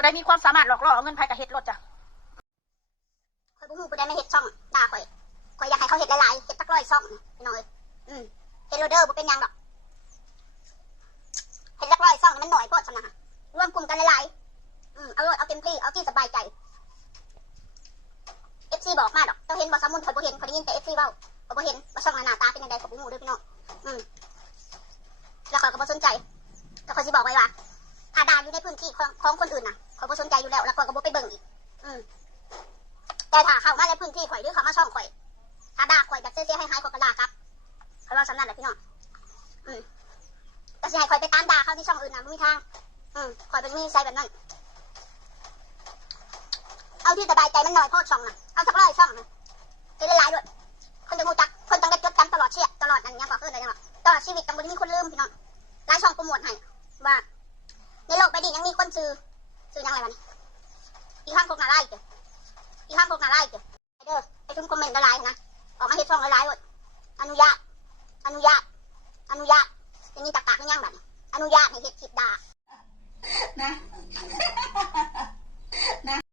คนใดมีความสามารถหลอกล่อเอาเงินภายกับเฮ็ดรถจ้ะข่อยบุ้งผู้ใดไม่เฮ็ดช่องด่าข่อยอยากให้เขาเฮ็ดหลายๆเฮ็ดตักร้อยช่องพี่น้อยเฮ็ดโรเดอร์บ่เป็นยังดอกเฮ็ดตักร้อยช่องมันหน่อยโพดสำนักค่ะรวมกลุ่มกันหลายๆเอาเต็มที่เอาที่สบายใจ FC บอกมาดอกเจ้าเห็นบ่สมุนข่อยบ่เห็นข่อยได้ยินแต่ FC เว้าข่อยบ่เห็นว่าช่องหน้าตาเป็นจังได๋ข่อยบ่ฮู้เด้อพี่น้องแล้วข่อยก็บ่สนใจแต่ข่อยสิบอกไว้ว่าถ้าด่าอยู่ในพื้นที่ของคนอื่นน่ะข่อยบ่สนใจอยู่แล้วแล้วข่อยก็บ่ไปเบิ่งอีกแต่ถ้าเข้ามาในพื้นที่ข่อยหรือเข้ามาช่องข่อยถ้าด่าข่อยแบบเสียหายๆข่อยก็ด่าครับข่อยว่าสำนั้นแหละพี่น้องแต่สิให้ข่อยไปตามด่าเขาที่ช่องอื่นน่ะบ่มีทางข่อยเป็นมีใจแบบนั้นเอาที่สบายใจมันน้อยโพดช่องน่ะเอาสัก100ช่องน่ะเฮ็ดหลายๆด้วยคนจะรู้จักคนต้องได้จดจำตลอดตลอดอันนี้ก็คืออะไรเนาะตลอดชีวิตต้องบ่ได้มีคนลืมพี่น้องหลายช่องโปรโมทให้ว่าในโลกใบนี้ยังมีคนซื้อยังอะไรวะนี่อีข้างพวกนาไล่เด้ออีข้างพวกนาไล่เด้อไปทุ่มคอมเมนต์ละลายนะออกมาเฮ็ดช่องละลายหมดอนุญาตจะมีตะกะไม่ยั่งแบบอนุญาตให้เฮ็ดคลิปด่านะ